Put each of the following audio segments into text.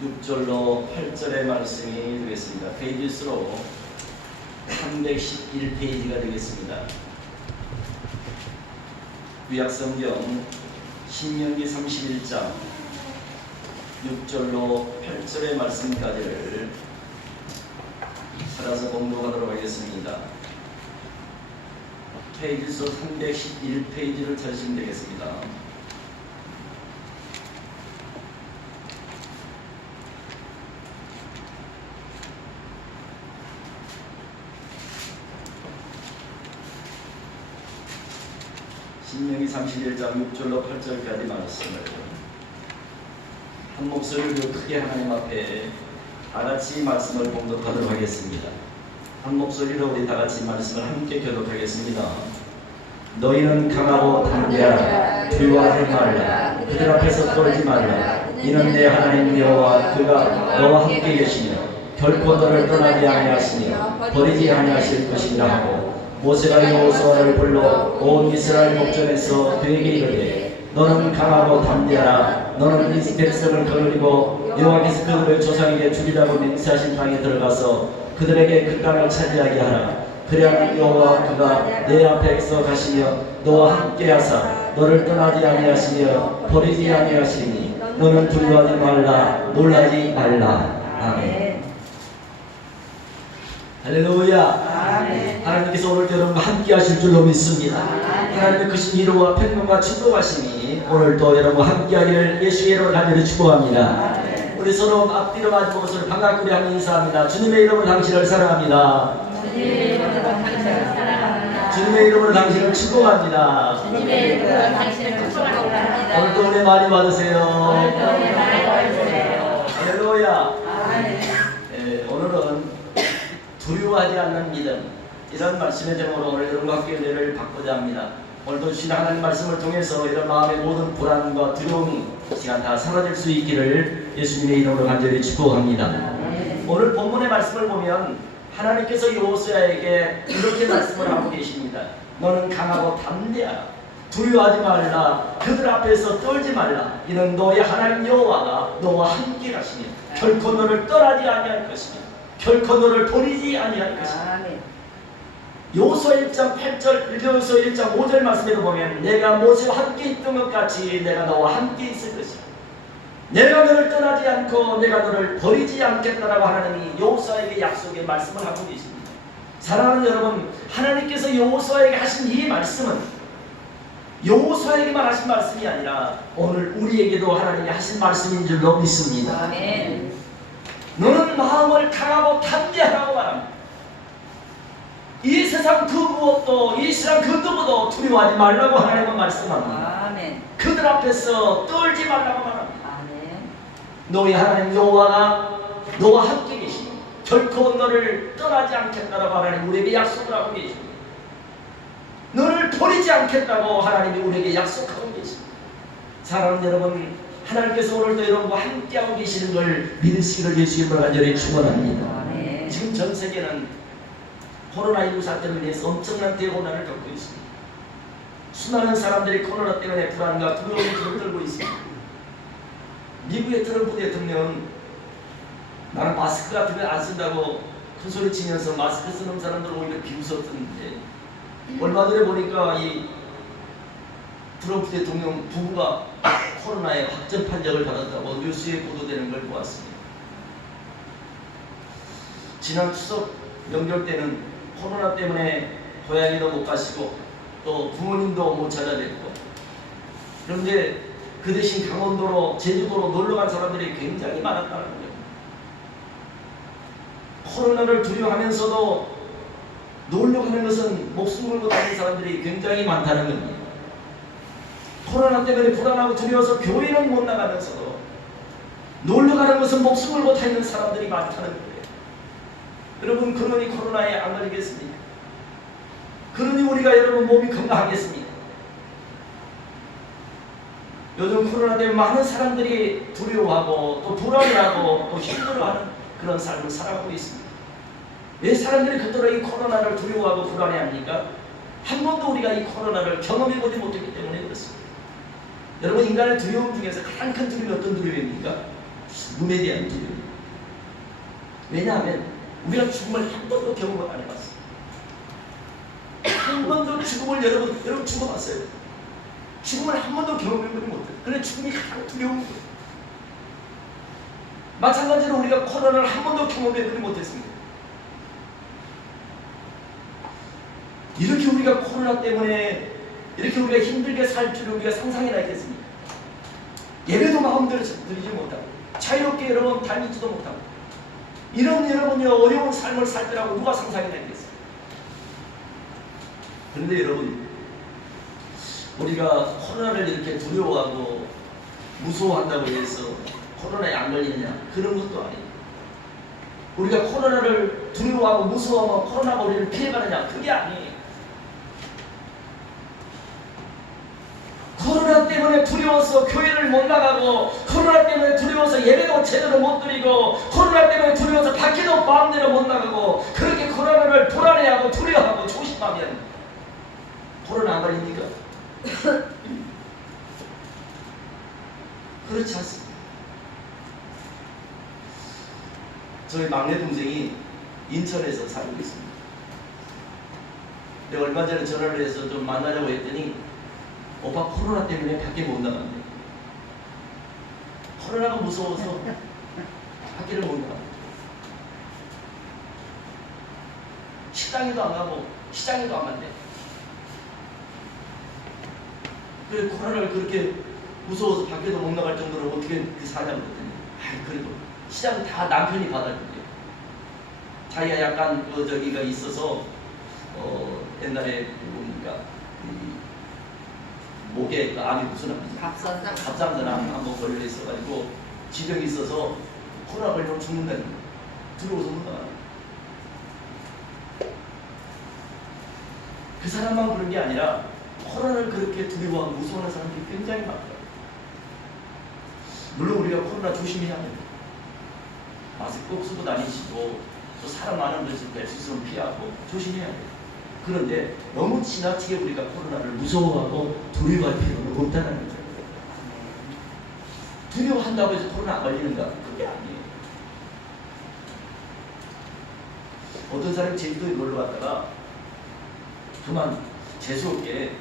6절로 8절의 말씀이 되겠습니다. 페이지 수로 311페이지가 되겠습니다. 구약성경 신명기 31장 6절로 8절의 말씀까지를 살아서 공부하도록 하겠습니다. 페이지 수 311페이지를 찾으시면 되겠습니다. 신명기 31장 6절로 8절까지 말씀을 한 목소리로 크게 하나님 앞에 다같이 말씀을 봉독하도록 하겠습니다. 한 목소리로 우리 다같이 말씀을 함께 교독하겠습니다. 너희는 강하고 담대하라. 두려워하지 말라. 그들 앞에서 떨지 말라. 이는 내 하나님 여호와 그가 너와 함께 계시며 결코 너를 떠나지 아니하시며 버리지 아니하실 것이라 하고, 모세가 여호수아를 불러 온 이스라엘 목전에서 그에게 이르되 너는 강하고 담대하라. 너는 이 백성을 거느리고 여호와께서 그들의 조상에게 주리라고 맹세하신 땅에 들어가서 그들에게 그 땅을 차지하게 하라. 그래야 여호와 그가 내 앞에서 가시며 너와 함께하사 너를 떠나지 아니하시며 버리지 아니하시니 너는 두려워하지 말라. 놀라지 말라. 아멘. 할렐루야. 아멘. 하나님께서 오늘도 여러분과 함께 하실 줄로 믿습니다. 하나님의 크신 위로와 평강과 축복하심이 오늘도 여러분과 함께 하기를 예수의 이름으로 간절히 축복합니다. 우리 서로 앞뒤로 마주 보고서 반갑게 하며 인사합니다. 주님의 이름으로 당신을 사랑합니다. 주님의 이름으로 당신을 사랑합니다. 주님의 이름으로 당신을 축복합니다. 주님의 이름으로 당신을 축복합니다. 오늘도 은혜 많이 받으세요. 오늘도 은혜 많이 받으세요. 할렐루야. 아멘. 오늘은 두려워하지 않는 믿음, 이런 말씀의 제목으로 오늘 여러분과 함께 은혜를 받고자 합니다. 오늘도 주신 하나님 말씀을 통해서 이런 마음의 모든 불안과 두려움이 시간 다 사라질 수 있기를 예수님의 이름으로 간절히 축복합니다. 오늘 본문의 말씀을 보면 하나님께서 여호수아에게 이렇게 말씀을 하고 계십니다. 너는 강하고 담대하라. 두려워하지 말라. 그들 앞에서 떨지 말라. 이는 너의 하나님 여호와가 너와 함께 가시니 결코 너를 떠나지 아니할 것이며 결코 너를 버리지 아니할 것이다. 여호수아 1장 8절, 여호수아 1장 5절 말씀에도 보면 내가 모세와 함께 있던 것 같이 내가 너와 함께 있을 것이다. 내가 너를 떠나지 않고 내가 너를 버리지 않겠다라고 하나님이 여호수아에게 약속의 말씀을 하고 계십니다. 사랑하는 여러분, 하나님께서 여호수아에게 하신 이 말씀은 여호수아에게만 하신 말씀이 아니라 오늘 우리에게도 하나님이 하신 말씀인 줄로 믿습니다. 아멘. 너는 마음을 강하고 담대하라고 말합니다. 이 세상 그 무엇도, 이 세상 그 누구도 두려워하지 말라고 하나님은 말씀합니다. 아멘. 그들 앞에서 떨지 말라고 말합니다. 아멘. 너희 하나님 여호와가 너와 함께 계시니 결코 너를 떠나지 않겠다라고 하나님 우리에게 약속을 하고 계십니다. 너를 버리지 않겠다고 하나님이 우리에게 약속하고 계십니다. 사랑하는 여러분, 하나님께서 오늘도 여러분과 함께하고 계시는 걸 믿으시기를 예수님을 간절히 축원합니다. 지금 전 세계는 코로나19 사태로 인해서 엄청난 대혼란을 겪고 있습니다. 수많은 사람들이 코로나 때문에 불안과 두려움이 들고 있습니다. 미국의 트럼프 대통령은 나는 마스크 같은 거 안 쓴다고 큰 소리 치면서 마스크 쓰는 사람들을 오히려 비웃었던데, 얼마 전에 보니까 이 트럼프 대통령 부부가 코로나에 확진 판정을 받았다고 뉴스에 보도되는 걸 보았습니다. 지난 추석 명절 때는 코로나 때문에 고향에도 못 가시고 또 부모님도 못 찾아뵙고, 그런데 그 대신 강원도로 제주도로 놀러간 사람들이 굉장히 많았다는 거예요. 코로나를 두려워하면서도 놀러가는 것은 목숨 걸고 다니는 사람들이 굉장히 많다는 겁니다. 코로나 때문에 불안하고 두려워서 교회는 못 나가면서도 놀러가는 것은 목숨 걸고 다니는 사람들이 많다는 거예요. 여러분, 그러니 코로나에 안 걸리겠습니까? 그러니 우리가 여러분 몸이 건강하겠습니까? 요즘 코로나 때문에 많은 사람들이 두려워하고 또 불안해하고 또 힘들어하는 그런 삶을 살아가고 있습니다. 왜 사람들이 그토록 이 코로나를 두려워하고 불안해합니까? 한 번도 우리가 이 코로나를 경험해보지 못했기 때문에 그렇습니다. 여러분, 인간의 두려움 중에서 가장 큰 두려움이 어떤 두려움입니까? 죽음에 대한 두려움. 왜냐하면 우리가 죽음을 한 번도 경험을 안 해봤어요. 한 번도 죽음을 여러분 죽어봤어요? 죽음을 한 번도 경험해보지 못해요. 그래 죽음이 가장 두려운 거예요. 마찬가지로 우리가 코로나를 한 번도 경험해보지 못했습니다. 이렇게 우리가 코로나 때문에 이렇게 우리가 힘들게 살 줄을 우리가 상상이나 했겠습니까? 예배도 마음대로 드리지 못하고 자유롭게 여러분 다니지도 못하고 이런 여러분이 어려운 삶을 살 때라고 누가 상상이나 했겠어요? 그런데 여러분, 우리가 코로나를 이렇게 두려워하고 무서워한다고 해서 코로나에 안 걸리느냐? 그런 것도 아니에요. 우리가 코로나를 두려워하고 무서워하면 코로나가 우리를 피해가느냐? 그게 아니에요. 코로나 때문에 두려워서 교회를 못 나가고, 코로나 때문에 두려워서 예배도 제대로 못 드리고, 코로나 때문에 두려워서 밖에도 마음대로 못 나가고, 그렇게 코로나를 불안해하고 두려워하고 조심하면 코로나 안 걸립니까? 그렇지 않습니다. 저희 막내 동생이 인천에서 살고 있습니다. 근데 얼마 전에 전화를 해서 좀 만나자고 했더니 오빠 코로나 때문에 밖에 못 나간대. 코로나가 무서워서 밖에를 못 나가. 식당에도 안 가고 시장에도 안 간대. 그래 코로나를 그렇게 무서워서 밖에도 못 나갈 정도로 어떻게 사냐고 그랬더니 그래도 시장 다 남편이 받아준대요. 자기가 약간 저기가 있어서 옛날에 보니까 목에 암이 무슨 암이지? 갑상선암 한번 걸려 있어가지고 지병이 있어서 코로나 걸리면 죽는다는 거예요. 두려워서 못 나가요. 그 사람만 그런 게 아니라 코로나를 그렇게 두려워하고 무서워하는 사람들이 굉장히 많아요. 물론 우리가 코로나 조심해야 합니다. 마스크 꼭 쓰고 다니시고 또 사람 많은 데서 뵐 수 있으면 피하고 조심해야 돼요. 그런데 너무 지나치게 우리가 코로나를 무서워하고 두려워할 필요는 없다는 거죠. 두려워한다고 해서 코로나 안 걸리는가? 그게 아니에요. 어떤 사람이 제주도에 놀러 갔다가 그만 재수없게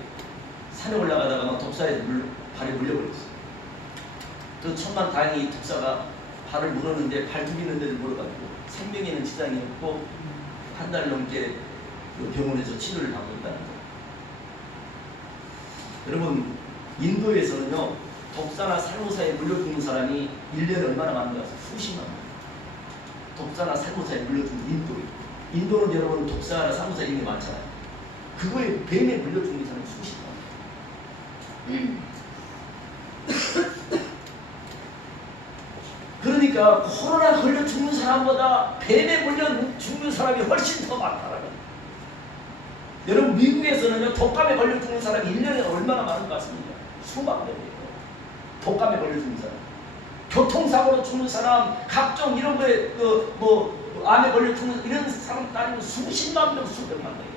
산에 올라가다가 막 독사에 발에 물려버렸어요. 또 천만 다행히 독사가 발을 물었는데 발톱 있는 데를 물어가지고 생명에는 지장이 없고 한 달 넘게 그 병원에서 치료를 받고 있다는 거예요. 여러분, 인도에서는요 독사나 살모사에 물려 죽는 사람이 1년에 얼마나 많은가? 수십만 명. 독사나 살모사에 물려 죽는 인도는 여러분 독사나 살모사 이런 게 많잖아요. 그거에 뱀에 물려 죽는 사람이 수십만 명. 그러니까 코로나 걸려 죽는 사람보다 뱀에 물려 죽는 사람이 훨씬 더 많다라는 거예요. 여러분 미국에서는요 독감에 걸려 죽는 사람이 1년에 얼마나 많은 것 같습니까? 수만 명이에요. 독감에 걸려 죽는 사람, 교통사고로 죽는 사람, 각종 이런 거에 암에 걸려 죽는 이런 사람 따지면 수십만 명, 수백만 명이에요.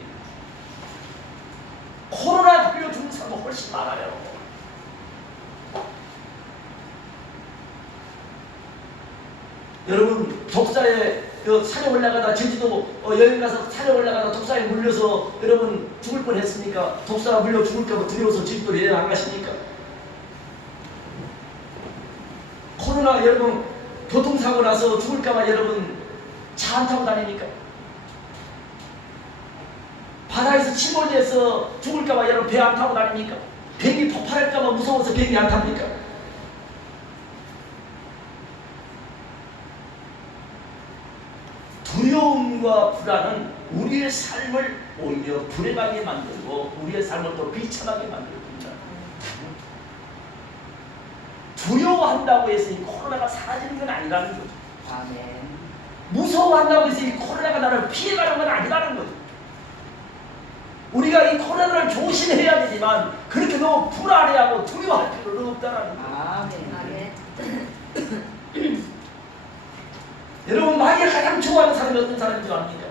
코로나 걸려 죽는 사람은 훨씬 많아요. 여러분 독사에 산에 올라가다 제주도 여행 가서 산에 올라가다 독사에 물려서 여러분 죽을 뻔했습니까? 독사가 물려 죽을까봐 두려워서 제주도 여행 안 가십니까? 코로나 여러분 교통사고 나서 죽을까봐 여러분 차 안 타고 다닙니까? 바다에서 침몰돼서 죽을까봐 여러분 배 안 타고 다닙니까? 비행기 폭발할까봐 무서워서 비행기 안 탑니까? 두려움과 불안은 우리의 삶을 오히려 불행하게 만들고 우리의 삶을 더 비참하게 만들습니다. 두려워한다고 해서 이 코로나가 사라지는 건 아니라는 거죠. 아멘. 무서워한다고 해서 이 코로나가 나를 피해가는 건 아니라는 거죠. 우리가 이 코로나를 조심해야 되지만 그렇게 너무 불안해하고 두려워할 필요는 없다는 거죠. 아멘. 여러분 마귀가 가장 좋아하는 사람이 어떤 사람인 줄 압니까?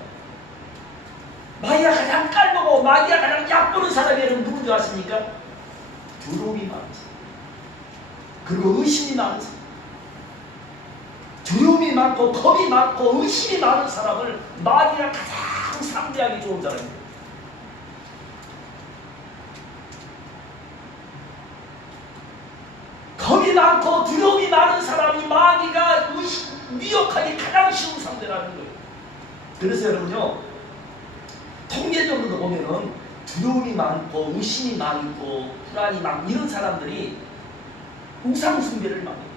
마귀가 가장 깔보고 마귀가 가장 얕보는 사람이 여러분 누군지 아십니까? 두려움이 많은 사람, 그리고 의심이 많은 사람. 두려움이 많고 겁이 많고 의심이 많은 사람을 마귀가 가장 상대하기 좋은 사람입니다. 겁이 많고 두려움이 많은 사람이 마귀가 미혹하기 가장 쉬운 상대라는 거예요. 그래서 여러분요, 통계적으로 보면은 두려움이 많고 의심이 많고 불안이 많고 이런 사람들이 우상숭배를 많이 해요.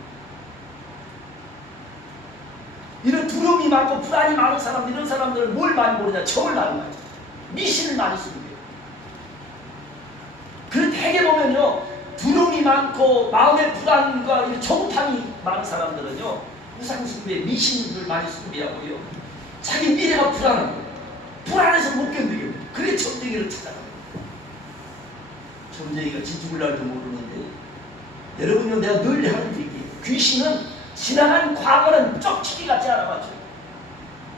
이런 두려움이 많고 불안이 많은 사람, 이런 사람들은 뭘 많이 모르냐? 정을 많이 봐요. 미신을 많이 숭배해요. 그런데 대개 보면요, 두려움이 많고 마음의 불안과 조급함이 많은 사람들은요, 우상숭배, 미신을 많이 숭배하고요, 자기 미래가 불안한 거예요. 불안해서 못 견디게. 그래 점쟁이를 찾아가요. 점쟁이가 지죽을 날도 모르는데, 여러분요, 내가 늘 하는 얘기, 귀신은 지나간 과거는 쪽지기 같이 알아맞혀요.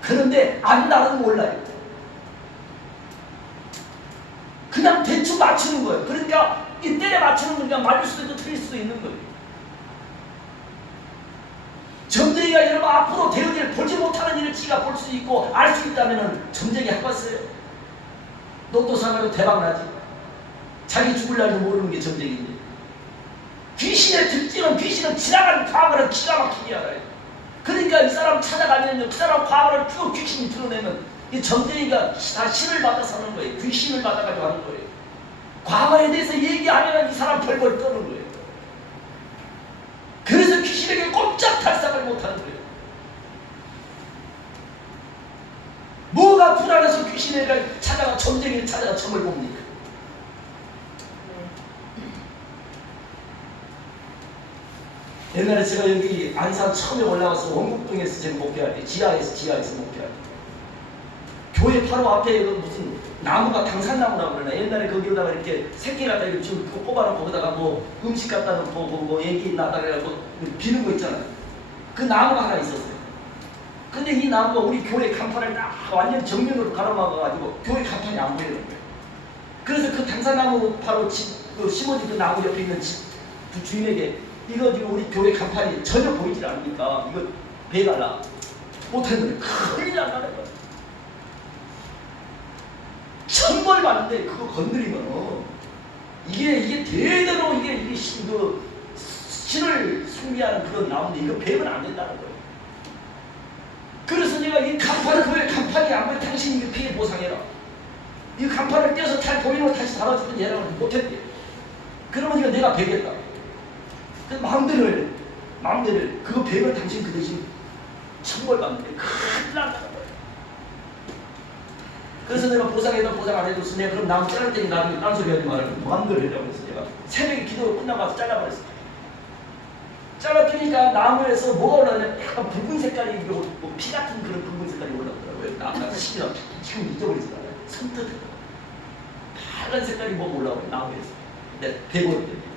그런데 안날은 몰라요. 그냥 대충 맞추는 거예요. 그러니까 이 때려 맞추는 거니까 맞을 수도 있고 틀릴 수도 있는 거예요. 점쟁이가 여러분 앞으로 대응을 보지 못하는 일을 지가 볼 수 있고 알 수 있다면 점쟁이 해봤어요? 로또 사가지고 대박나지. 자기 죽을 날도 모르는 게 점쟁이인데. 귀신의 특징은, 귀신은 지나간 과거를 기가 막히게 알아요. 그러니까 이 사람 찾아가면 그 사람 과거를 쭉 귀신이 드러내면 이 점쟁이가 다 신을 받아 사는 거예요. 귀신을 받아가지고 하는 거예요. 과거에 대해서 얘기하면 이 사람 벌벌 떠는 거예요. 그래서 귀신에게 꼼짝 달싹을 못하는 거예요. 뭐가 불안해서 귀신에게 찾아가 점쟁이를 찾아가 점을 봅니까? 옛날에 제가 여기 안산 처음에 올라가서 원곡동에서 제가 목회할 때, 지하에서 목회할 때, 교회 바로 앞에 무슨 나무가 당산나무라고 그러나, 옛날에 거기다가 이렇게 새끼 갖다 이렇게 지금 꼽아놓고 거기다가 뭐 음식 갖다 놓고 뭐 얘기 나다 그래갖고 비는 거 있잖아요. 그 나무가 하나 있었어요. 근데 이 나무가 우리 교회 간판을 딱 완전 정면으로 가로막아가지고 교회 간판이 안 보이는 거예요. 그래서 그 당산나무 바로 심어진 그 나무 옆에 있는 그 주인에게, 이거 지금 우리 교회 간판이 전혀 보이질 않으니까 이거 배달라 못했는데 큰일 난다는 거야. 천벌 받는데 그거 건드리면 이게 대대로 이게 신을 숭배하는 그런 나무인데 이거 배면 안 된다는 거예요. 그래서 내가 이 간판을, 교회 간판이 안 보여, 당신이 이거 피해 보상해라. 이 간판을 떼서 잘 보이는 거 다시 달아주면 얘랑 못했대. 그러면 내가 배겠다. 그 마음대로 그거 배면 당신 그 대신 천벌 받는데 큰일 난다는 거예요. 그래서 내가 보상해도 보상 안 해도 내가 그럼 나무 자를 때니 나중에 딴소리 하지 말고 마음대로 해라고 해서 내가 새벽에 기도 끝나고 와서 잘라버렸어. 잘라뜨니까 나무에서 뭐가 올라오냐, 약간 붉은 색깔이, 뭐 피 같은 그런 붉은 색깔이 올라오더라고요. 나무가 시기가 지금 잊어버리잖아요. 선뜻 파란 색깔이 뭐가 올라오요, 나무에서. 근데 배고픈데.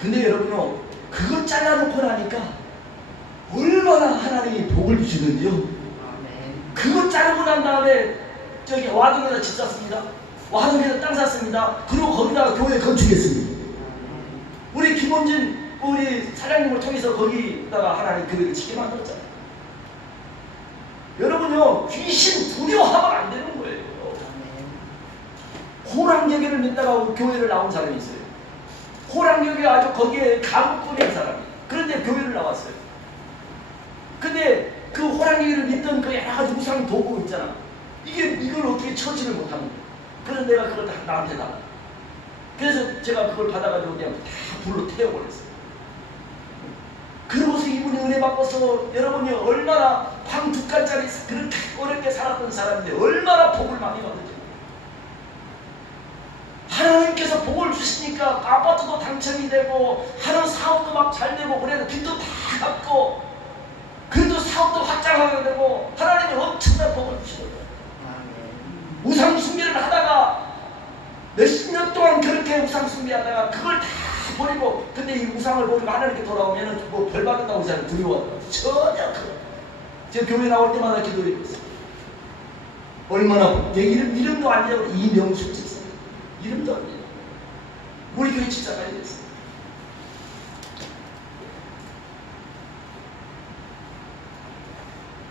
근데 여러분요, 그거 잘라놓고 나니까 얼마나 하나님이 복을 주시는지요. 그거 자르고 난 다음에 저기 와중에다 집 샀습니다. 와중에다 땅 샀습니다. 그리고 거기다가 교회 건축했습니다. 우리 김원진 우리 사장님을 통해서 거기다가 하나님 교회를 짓게 만들었잖아요. 여러분요, 귀신 두려워하면 안 되는 거예요. 호랑개비를 믿다가 교회를 나온 사람이 있어요. 호랑개비 아주 거기에 가무꾼인 사람이. 그런데 교회를 나왔어요. 근데 그 호랑이를 믿던 그 여러 가지 우상 도구 있잖아. 이걸 어떻게 처치를 못하는 거야. 그래서 내가 그걸 다 나한테 달라. 그래서 제가 그걸 받아가지고 그냥 다 불로 태워버렸어요. 그러고서 이분이 은혜 받고서 여러분이 얼마나 방 2칸짜리 그렇게 어렵게 살았던 사람인데 얼마나 복을 많이 받는지. 하나님께서 복을 주시니까 아파트도 당첨이 되고 하는 사업도 막 잘 되고 그래도 빚도 다 갚고 그래도 사업도 확장하게 되고 하나님이 엄청난 복을 주시더라고요. 우상 숭배를 하다가 몇십 년 동안 그렇게 우상 숭배하다가 그걸 다 버리고, 근데 이 우상을 버리고 하나님께 돌아오면은 뭐 벌 받는다고 사람 두려워하더라고요. 전혀 그거. 제가 교회 나올 때마다 기도드리고 있어요. 얼마나 내 이름도 안 되고 이명숙 집사 이름도 안 돼요. 우리 교회 집사까지 됐어요.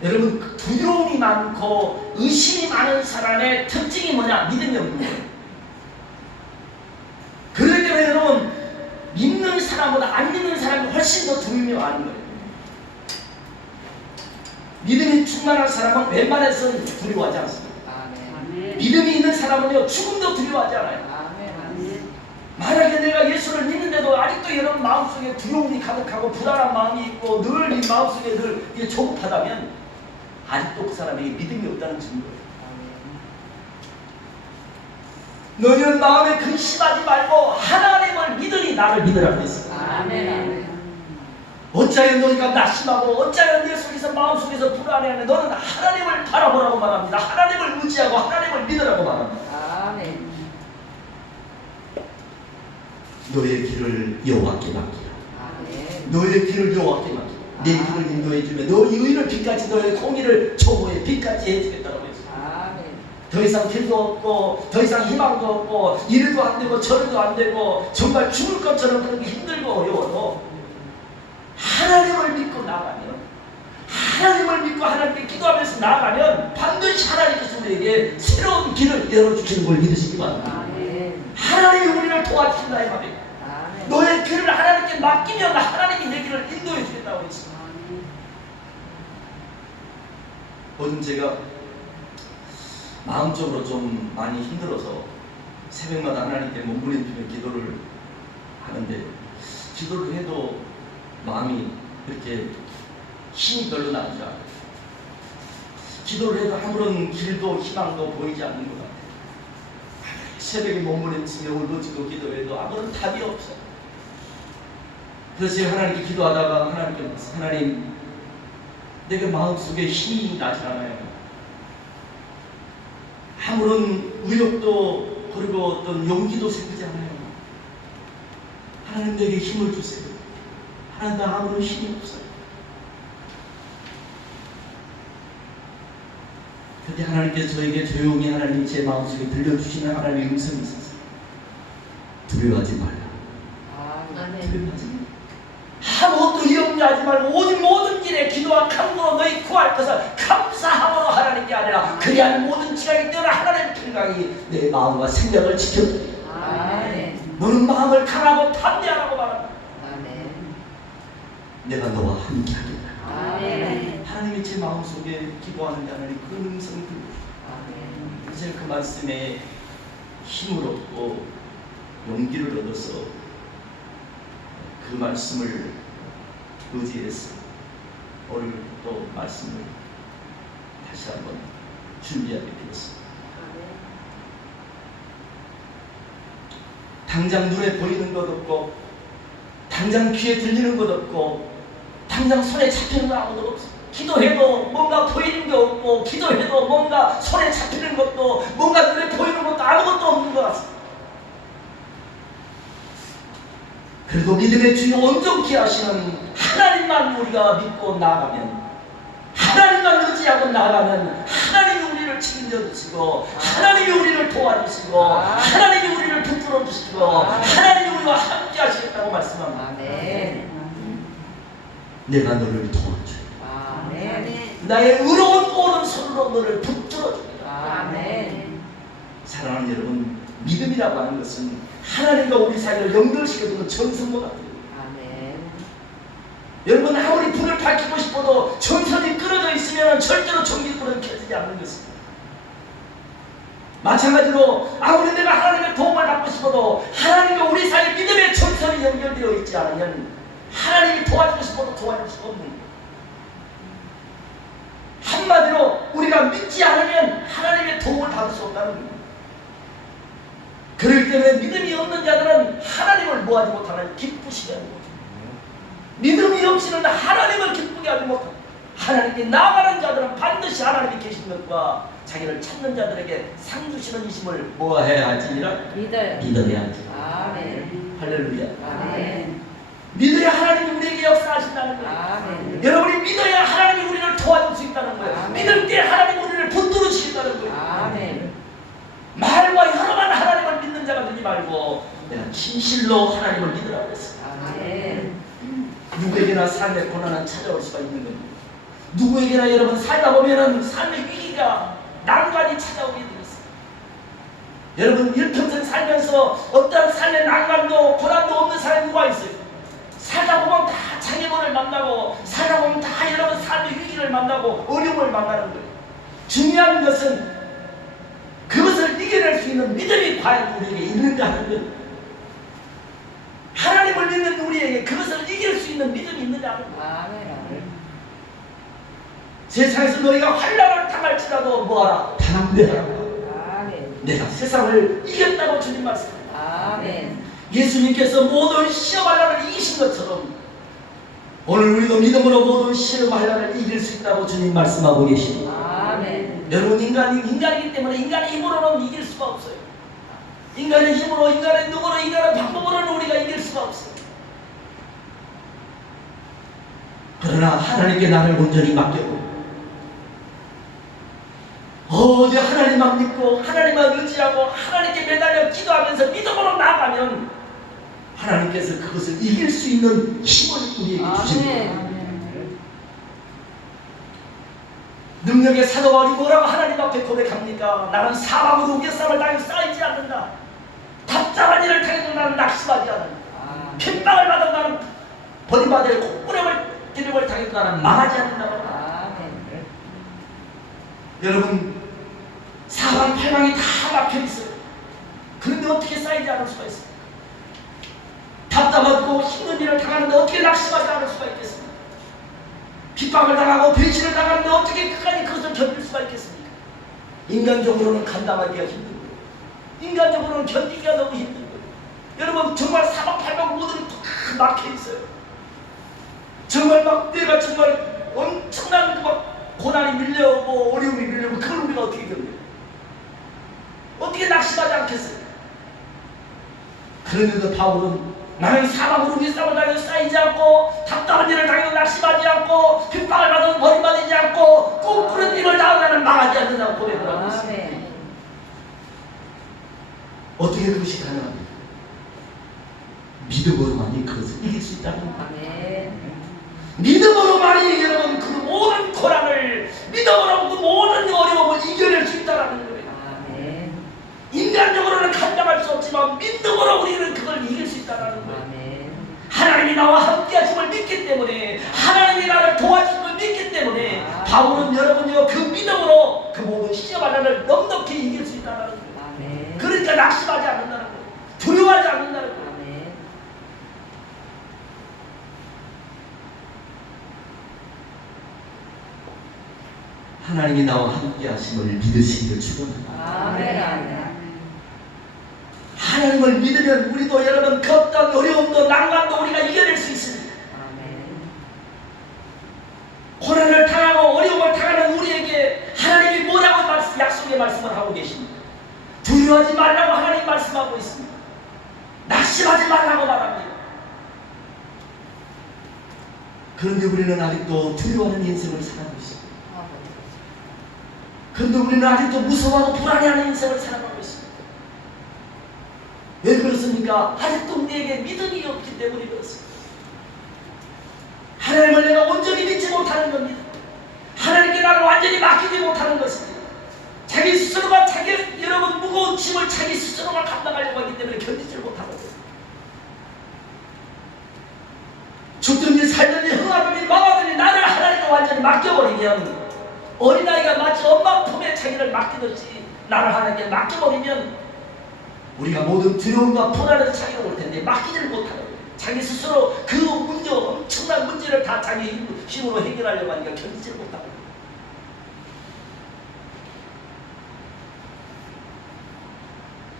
여러분, 그 두려움이 많고 의심이 많은 사람의 특징이 뭐냐? 믿음이 없는 거예요. 그렇기 때문에 여러분, 믿는 사람보다 안 믿는 사람이 훨씬 더 두려움이 많은 거예요. 믿음이 충만한 사람은 웬만해서는 두려워하지 않습니다. 믿음이 있는 사람은요, 죽음도 두려워하지 않아요. 만약에 내가 예수를 믿는데도 아직도 여러분 마음속에 두려움이 가득하고 불안한 마음이 있고 늘 이 마음속에 늘 조급하다면 아직도 그 사람에게 믿음이 없다는 증거예요. 너희는 마음에 근심하지 말고 하나님을 믿으니 나를 믿으라고 했어요. 어찌하여 너희가 낙심하고 어찌하여 내 속에서 마음속에서 불안해하는 너는 하나님을 바라보라고 말합니다. 하나님을 의지하고 하나님을 믿으라고 말합니다. 너의 길을 여호와께 맡기라. 너의 길을 여호와께 맡기라. 내 길을 인도해 주며 너의 의를 빛같이 너의 공의를 초보의 빛같이 해주겠다고 했어요. 더 이상 길도 없고 더 이상 희망도 없고 이래도 안 되고 저래도 안 되고 정말 죽을 것처럼 그렇게 힘들고 어려워도 하나님을 믿고 나가면, 하나님을 믿고 하나님께 기도하면서 나가면 반드시 하나님께서 우리에게 새로운 길을 열어주시는 걸 믿으시기 바랍니다. 하나님이 우리를 도와주신다 이 말이에요. 너의 길을 하나님께 맡기면 하나님이 내 길을 인도해 주겠다고 했습니다. 요즘 제가 마음적으로 좀 많이 힘들어서 새벽마다 하나님께 몸부림치며 기도를 하는데, 기도를 해도 마음이 그렇게 힘이 별로 나지 않아요. 기도를 해도 아무런 길도 희망도 보이지 않는 것 같아요. 새벽에 몸부림치며 울부짖고 기도해도 아무런 답이 없어요. 그래서 제가 하나님께 기도하다가 하나님, 내가 마음속에 힘이 나지 않아요. 아무런 의욕도 그리고 어떤 용기도 생기지 않아요. 하나님 내게 힘을 주세요. 하나님 나 아무런 힘이 없어요. 그때 하나님께서 저에게 조용히 하나님 제 마음속에 들려주시는 하나님의 음성이 있었어요. 두려워하지 말라. 두려워하지 말라. 아무것도 염려하지 말고 오직 모든 일에 기도와 간구로 너희 구할 것을 감사함으로 하나님께 아니라 그리한 모든 지각이 뛰어나 하나님의 평강이 내 마음과 생명을 지켜주리라. 너는 마음을 강하고 담대하라고 말합니다. 내가 너와 함께 하겠다. 하나님이 제 마음속에 기도하는 하나님 그 음성을 들려주시고 이제 그 말씀에 힘을 얻고 용기를 얻어서 그 말씀을 의지해서 오늘 또 말씀을 다시 한번 준비하게 되었습니다. 당장 눈에 보이는 것 없고 당장 귀에 들리는 것 없고 당장 손에 잡히는 거 아무것도 없어요. 기도해도 뭔가 보이는 게 없고 기도해도 뭔가 손에 잡히는 것도 뭔가 눈에 보이는 것도 아무것도 없는 것 같습니다. 그리고 믿음의 주요 온전케 하시는 하나님만 우리가 믿고 나아가면, 하나님만 의지하고 나아가면 하나님이 우리를 책임져 주시고 하나님이 우리를 도와주시고 하나님이 우리를 붙들어 주시고 하나님이 우리와 함께 하시겠다고 말씀합니다. 내가 너를 도와주리라. 나의 의로운 오른손으로 너를 붙들어 주리라. 사랑하는 여러분, 믿음이라고 하는 것은 하나님과 우리 사이를 연결시켜주는 전선과 같아요. 여러분, 아무리 불을 밝히고 싶어도 전선이 끊어져 있으면 절대로 전기불은 켜지지 않는 것입니다. 마찬가지로 아무리 내가 하나님의 도움을 받고 싶어도 하나님과 우리 사이 믿음의 전선이 연결되어 있지 않으면 하나님이 도와주고 싶어도 도와줄 수가 없는 거예요. 한마디로 우리가 믿지 않으면 하나님의 도움을 받을 수 없다는 거예요. 그렇기 때문에 믿음이 없는 자들은 하나님을 뭐하지 못하는 기쁘시게 하는 거죠. 믿음이 없이는 하나님을 기쁘게 하지 못하는, 하나님께 나아가는 자들은 반드시 하나님이 계신 것과 자기를 찾는 자들에게 상 주시는 이심을 뭐해야 할지니라? 믿어야 할지. 할렐루야. 믿어야 하나님이 우리에게 역사하신다는 거예요. 여러분이 믿어야 하나님이 우리를 도와줄 수 있다는 거예요. 믿을 때 하나님이 우리를 붙들어 주시겠다는 거예요. 말과 혀로만 하나님을 믿는 자가 되지 말고 내가 진실로 하나님을 믿으라고 했어요. 누구에게나 삶의 고난은 찾아올 수가 있는 겁니다. 누구에게나 여러분 살다 보면은 삶의 위기가 난관이 찾아오게 되어 있습니다. 여러분 일평생 살면서 어떤 삶의 난관도 고난도 없는 사람이 누가 있어요? 살다 보면 다 장애물을 만나고 살다 보면 다 여러분 삶의 위기를 만나고 어려움을 만나는 거예요. 중요한 것은 그것을 이겨낼 수 있는 믿음이 과연 우리에게 있는가 하는 거예요. 하나님을 믿는 우리에게 그것을 이길 수 있는 믿음이 있느냐 하는 거예요. 아멘. 세상에서 너희가 환난을 당할지라도 뭐하라? 담대하라. 아멘. 내가 세상을 이겼다고 주님 말씀합니다. 아멘. 예수님께서 모든 시험하려를 이기신 것처럼 오늘 우리도 믿음으로 모든 시험하려를 이길 수 있다고 주님 말씀하고 계십니다. 아멘. 여러분 인간이기 때문에 인간의 힘으로는 이길 수가 없어요. 인간의 힘으로 인간의 눈으로 인간의 방법으로는 우리가 이길 수가 없어요. 그러나 하나님께 나를 온전히 맡겨고 오직 하나님만 믿고 하나님만 의지하고 하나님께 매달려 기도하면서 믿음으로 나아가면 하나님께서 그것을 이길 수 있는 힘을 우리에게 주십니다. 능력의 사도 바울이 뭐라고 하나님 앞에 고백합니까? 나는 사방으로 우겨싸움을 당해 쌓이지 않는다. 답답한 일을 당해도 나는 낙심하지 않는다. 핍박을 받아 나는 버림받을 콧구름을 당해도 나는 망하지 않는다. 여러분 사방팔방이 다 막혀있어요. 그런데 어떻게 쌓이지 않을 수가 있습니까? 답답하고 힘든 일을 당하는데 어떻게 낙심하지 않을 수가 있겠습니까? 핍박을 당하고 배신을 당하는데 어떻게 끝까지 그것을 견딜 수가 있겠습니까? 인간적으로는 감당하기가 힘든 거예요. 인간적으로는 견디기가 너무 힘든 거예요. 여러분 정말 사방팔방 모든 다 막혀있어요. 정말 막 내가 정말 엄청난 고난이 밀려오고 어려움이 밀려오고 그걸 우리가 어떻게 견뎌요? 어떻게 낙심하지 않겠어요? 그런데도 바울은 나는 사방으로 윗싸움을 당해도 쌓이지 않고 답답한 일을 당해도 낙심하지 않고 핍박을 받아도 버림받지 않고 꿈꾸는 일을 당하도 나는 망하지 않는다고 고백을 하고 있습니다. 어떻게 그것이 가능합니까? 믿음으로만이 그것을 이길 수 있다는 겁니다. 믿음으로만이 여러분 그 모든 고난을 믿음으로 그 모든 어려움을 이겨낼 수 있다는 거예요. 인간적으로는 감당할 수 없지만 믿음으로 우리는 그걸 이길 수 있다는 거예요. 하나님이 나와 함께 하심을 믿기 때문에 하나님이 나를 도와주심을 믿기 때문에 바울은 여러분이요 그 믿음으로 그 모든 시험 하나를 넉넉히 이길 수 있다는 거예요. 그러니까 낙심하지 않는다는 거예요. 두려워하지 않는다는 거예요. 하나님이 나와 함께 하심을 믿으시기를 축원합니다. 하나님을 믿으면 우리도 여러분 그 어떤 어려움도 난관도 우리가 이겨낼 수 있습니다. 고난을 당하고 어려움을 당하는 우리에게 하나님이 뭐라고 약속의 말씀을 하고 계십니까? 두려워하지 말라고 하나님 말씀하고 있습니다. 낙심하지 말라고 말합니다. 그런데 우리는 아직도 두려워하는 인생을 살아가고 있습니다. 그런데 우리는 아직도 무서워하고 불안해하는 인생을 살아가고 있습니다. 왜 그렇습니까? 아직도 우리에게 믿음이 없기 때문에 그렇습니다. 하나님을 내가 온전히 믿지 못하는 겁니다. 하나님께 나를 완전히 맡기지 못하는 것입니다. 자기 스스로가 자기 여러분 무거운 짐을 자기 스스로가 감당하려고 하기 때문에 견디지 못하는 거예요. 죽든지 살든지 흥하든지 망하든지 나를 하나님께 완전히 맡겨버리면 어린아이가 마치 엄마 품에 자기를 맡기듯이 나를 하나님께 맡겨버리면 우리가 모든 두려움과 불안에서 자기가 올 텐데 맡기지를 못하는 거예요. 자기 스스로 그 문제, 엄청난 문제를 다 자기 힘으로 해결하려고 하니까 견디지를 못하는 거예요.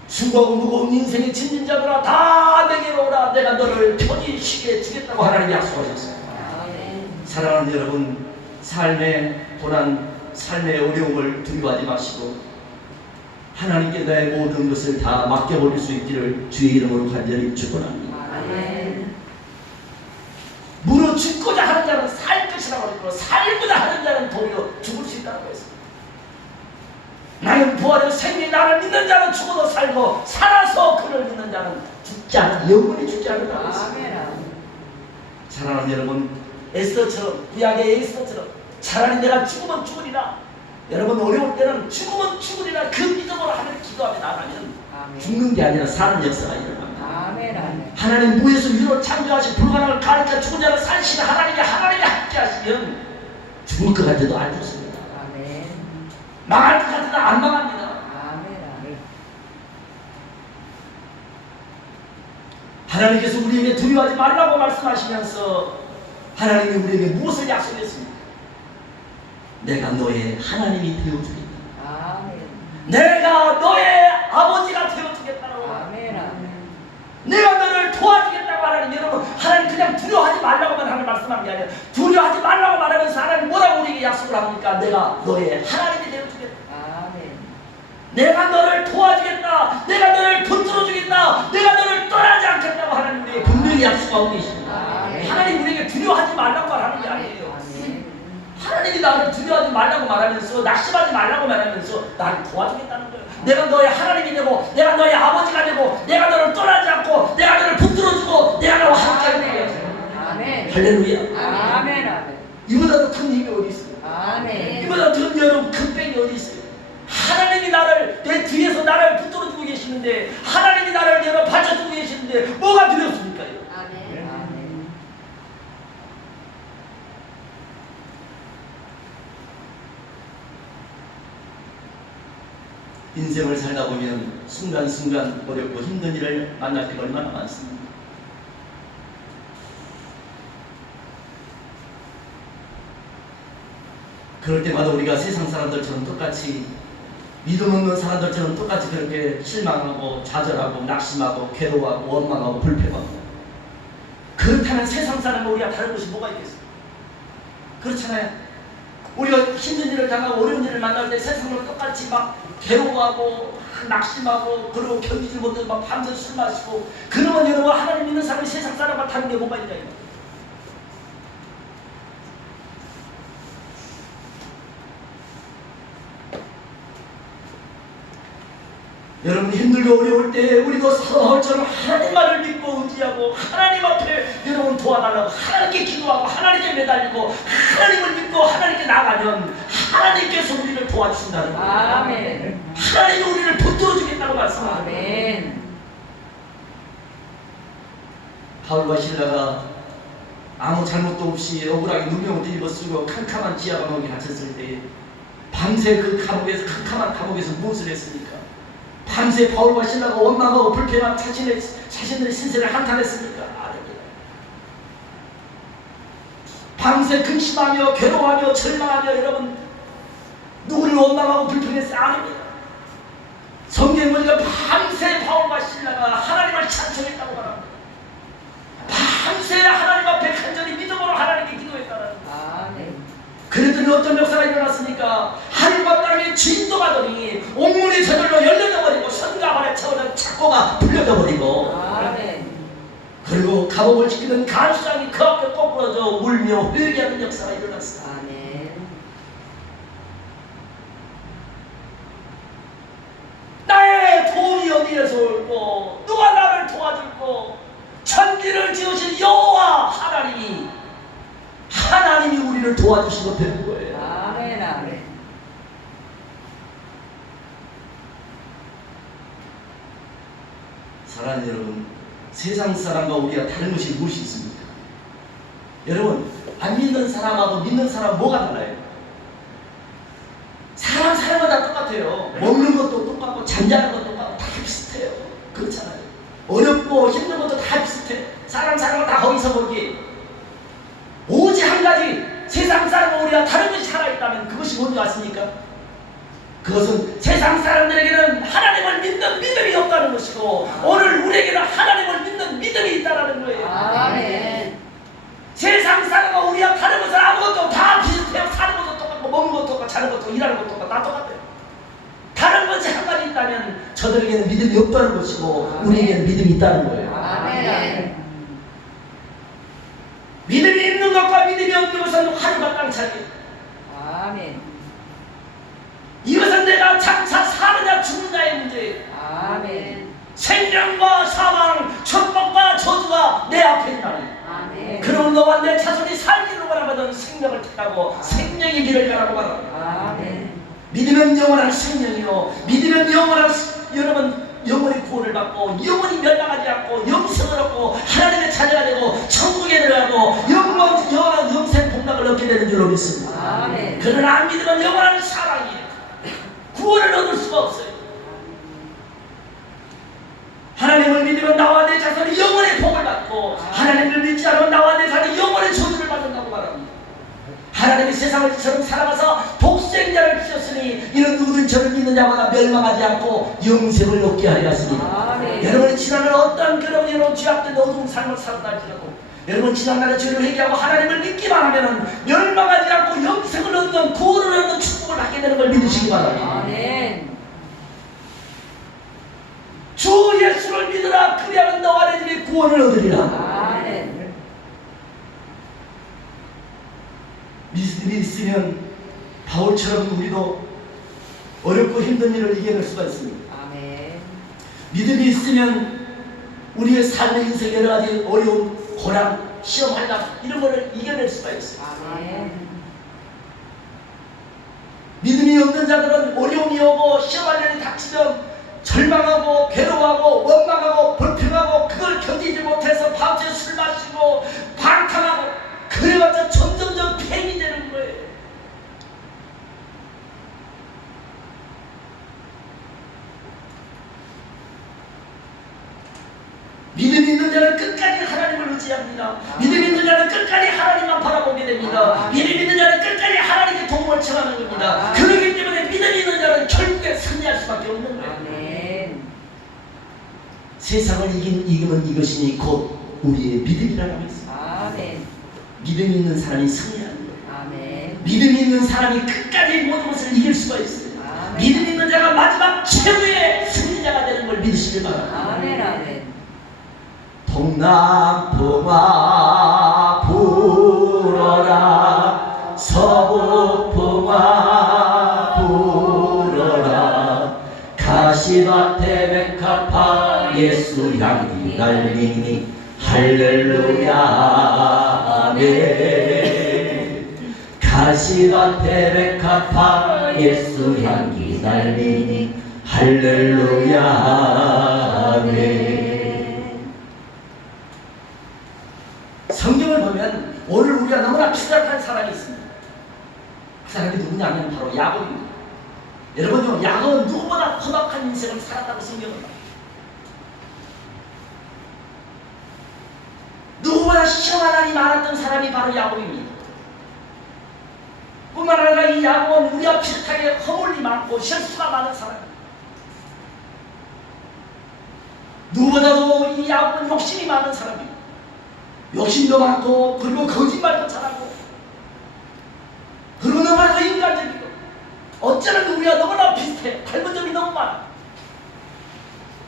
수고하고 무거운 인생의 짐진 자들아 다 내게로 오라. 내가 너를 편히 쉬게 해주겠다고 하나님이 약속하셨어요. 사랑하는 여러분, 삶의 고난, 삶의 어려움을 두려워하지 마시고 하나님께 나의 모든 것을 다 맡겨버릴 수 있기를 주의 이름으로 간절히 축원합니다. 무너 죽고자 하는 자는 살 것이라고 하고 살고자 하는 자는 도리어 죽을 수 있다고 했습니다. 나는 부활의 생명이 나를 믿는 자는 죽어도 살고 살아서 그를 믿는 자는 죽지 않아 영원히 죽지 않는다고 했습니다. 사랑하는 여러분, 에스더처럼 구약의 에스더처럼 차라리 내가 죽으면 죽으리라. 여러분 어려울 때는 죽으면 죽으리라 그 믿음으로 하나님 기도하며 나가면 아멘. 죽는 게 아니라 사는 역사가 일어납니다. 아멘. 아멘. 하나님 무에서 위로 창조하신 불가능을 가르쳐 죽은 자를 살리시는 하나님이 함께 하시면 죽을 것 같아도 안 죽습니다. 아멘. 망할 것 같아도 안 망합니다. 아멘. 아멘. 하나님께서 우리에게 두려워하지 말라고 말씀하시면서 하나님이 우리에게 무엇을 약속했습니까? 내가 너의 하나님이 되어주겠다. 아멘. 내가 너의 아버지가 되어주겠다고. 아멘. 아멘. 내가 너를 도와주겠다고 하나님. 여러분 하나님 그냥 두려워하지 말라고만 하는 말씀한 게 아니라 두려워하지 말라고 말하면서 하나님 뭐라고 우리에게 약속을 합니까? 내가 너의 하나님이 되어주겠다. 아멘. 내가 너를 도와주겠다. 내가 너를 붙들어주겠다. 내가 너를 떠나지 않겠다고 하나님 우리에게 분명히 약속하고 계십니다. 아멘. 하나님 우리에게 두려워하지 말라고 말하는 게 아니에요. 아멘. 하나님이 나를 두려워하지 말라고 말하면서 낙심하지 말라고 말하면서 나를 도와주겠다는 거예요. 내가 너의 하나님이 되고 내가 너의 아버지가 되고 내가 너를 떠나지 않고 내가 너를 붙들어주고 내가 너와 함께하는 거예요. 아멘. 할렐루야. 아멘. 아멘. 이보다 더 큰 힘이 어디 있어요? 아멘. 이보다 더 여러분 큰 뺑이 어디 있어요? 하나님이 나를 내 뒤에서 나를 붙들어주고 계시는데 하나님이 나를 여러분 받쳐주고 계시는데 뭐가 두렵습니까? 아멘. 아멘. 인생을 살다 보면 순간순간 어렵고 힘든 일을 만날 때가 얼마나 많습니다. 그럴 때마다 우리가 세상 사람들처럼 똑같이 믿음 없는 사람들처럼 똑같이 그렇게 실망하고 좌절하고 낙심하고 괴로워하고 원망하고 불평하고 그렇다면 세상 사람과 우리가 다른 것이 뭐가 있겠어요? 그렇잖아요. 우리가 힘든 일을 당하고 어려운 일을 만날 때 세상으로 똑같이 막 괴로워하고 낙심하고 그러고 견디지 못해서 막 밤새 술 마시고 그러면 여러분 하나님 믿는 사람이 세상 사람과 다른 게 뭐가 있냐 이거. 여러분 힘들고 어려울 때 우리도 사울처럼 하나님만을 믿고 의지하고 하나님 앞에 여러분 도와달라고 하나님께 기도하고 하나님께 매달리고 하나님을 믿고 하나님께 나가면 하나님께서 우리를 도와주신다는 거예요. 아멘. 하나님이 우리를 붙들어주겠다고 말씀하는 거예요. 아멘. 바울과 실라가 아무 잘못도 없이 억울하게 누명을 뒤집어 쓰고 캄캄한 지하 감옥에 갇혔을 때 밤새 그 감옥에서 캄캄한 감옥에서 무엇을 했습니까? 밤새 바울과 실라가 원망하고 불평한 자신의 신세를 한탄했습니까? 아닙니다. 밤새 근심하며 괴로워하며 절망하며 여러분 누구를 원망하고 불평했어요? 아닙니다. 성경에 보니까 밤새 바울과 실라가 하나님을 찬송했다고 말합니다. 밤새 하나님 앞에 간절히 믿음으로 하나님께 기도했다는 거예요. 아멘. 그랬더니 어떤 역사가 일어났습니까? 하늘과 땅이 진동하더니 옥문이 저절로 열려져 버리고 선과 발에 채워진 착고가 풀려져 버리고 아멘. 그리고 감옥을 지키는 간수장이 그 앞에 꼬꾸러져 울며 회개하는 역사가 일어났습니다. 아멘. 나의 도움이 어디에서 올고 누가 나를 도와줄고 천지를 지으신 여호와 하나님이 우리를 도와주시고 되는 거예요. 아멘. 아멘. 사랑하는 여러분, 세상 사람과 우리가 다른 것이 무엇이 있습니까? 여러분, 안 믿는 사람하고 믿는 사람 뭐가 달라요? 사람마다 똑같아요. 먹는 것도 똑같고 잠자는 것도 똑같고 다 비슷해요. 그렇잖아요. 어렵고 힘든 것도 다 비슷해. 사람은 다 거기서 거기. 오직 한 가지 세상 사람과 우리가 다른 것이 하나 있다면 그것이 뭔지 아십니까? 그것은 세상 사람들에게는 하나님을 믿는 믿음이 없다는 것이고 오늘 우리에게는 하나님을 믿는 믿음이 있다는 거예요. 아멘. 세상 사람과 우리가 다른 것은 아무것도 다 비슷해요. 사는 것도 똑같고 먹는 것도 똑같고 자는 것도 일하는 것도 똑같고 다 똑같아요. 다른 것이 한 가지 있다면 저들에게는 믿음이 없다는 것이고 우리에게는 믿음이 있다는 거예요. 아멘. 믿음이 있는 것과 믿음이 없는 것은 하늘과 땅 차이예요. 아멘. 이것은 내가 장차 사느냐 죽느냐의 문제예요. 아멘. 생명과 사망, 축복과 저주가 내 앞에 있나니 아멘. 그럼 너와 내 자손이 살기로 바라보던 생명을 택하고 생명의 길을 가라고 말합니다. 아멘. 믿으면 영원한 생명이요, 믿으면 영원한 여러분 영원히 구원을 받고 영원히 멸망하지 않고 영생을 얻고 하나님의 자녀가 되고 천국에 들어가고 영원한 영생 복락을 얻게 되는 줄로 믿습니다. 아멘. 그러나 안 믿으면 영원한 사랑이에요. 구원을 얻을 수가 없어요. 하나님을 믿으면 나와 내 자손이 영원의 복을 받고 하나님을 믿지 않으면 나와 내 자손이 영원의 저주를 받는다고 말합니다. 하나님이 세상을 이처럼 살아가서 독생자를 주셨으니 이는 누구든 저를 믿는 자마다 멸망하지 않고 영생을 얻게 하려 하시니 아멘. 여러분이 지난날 어떤 그런 여러분 죄악된 어두운 삶을 살았다 할지라도 여러분 지난날에 죄를 회개하고 하나님을 믿기만 하면은 멸망하지 않고 영생을 얻는 구원을 얻는 축복을 받게 되는 걸 믿으시기 바랍니다. 아멘. 주 예수를 믿으라 그리하면 너와 내 집이 구원을 얻으리라. 아멘. 믿음이 있으면 바울처럼 우리도 어렵고 힘든 일을 이겨낼 수가 있습니다. 아멘. 믿음이 있으면 우리의 삶의 인생 여러 가지 어려움, 고난, 시험, 환난 이런 거를 이겨낼 수가 있어요. 아멘. 믿음이 없는 자들은 어려움이 오고 시험 환난이 닥치면 절망하고 괴로워하고 원망하고 불평하고 그걸 견디지 못해서 밤새 술 마시고 방탕하고 그래봤자 점점점 폐인이 되는 거예요. 믿음이 있는 자는 끝까지 하나님을 의지합니다. 믿음이 있는 자는 끝까지 하나님만 바라보게 됩니다. 믿음이 있는 자는 끝까지 하나님의 도움을 청하는 겁니다. 그렇기 때문에 믿음이 있는 자는 결국에 승리할 수밖에 없는 거예요. 아멘. 세상을 이기는 이것이니 곧 우리의 믿음이라고 했습니다. 아멘. 믿음이 있는 사람이 승리하는 거예요. 아멘. 믿음이 있는 사람이 끝까지 모든 것을 이길 수가 있어요. 아멘. 믿음 있는 자가 마지막 최후의 승리자가 되는 걸 믿으시길 바랍니다. 아멘. 아멘. 동남풍아 불어라 서북풍아 불어라 가시밭에 백합화 예수 향기 날리니 할렐루야 아멘. 가시밭에 백합화 예수 향기 날리니 할렐루야 아멘. 성경을 보면 오늘 우리가 너무나 비슷한 사람이 있습니다. 그 사람이 누구냐면 바로 야곱입니다. 여러분요, 야곱은 누구보다 험악한 인생을 살았다고 성경을 말합니다. 누구보다 시험한 날이 많았던 사람이 바로 야곱입니다. 뿐만 아니라 이 야곱은 우리와 비슷하게 허물이 많고 실수가 많은 사람입니다. 누구보다도 이 야곱은 욕심이 많은 사람입니다. 욕심도 많고 그리고 거짓말도 잘하고 그리고 너무나도 인간적이고 어쩌면 우리가 너무나 비슷해. 닮은 점이 너무 많아.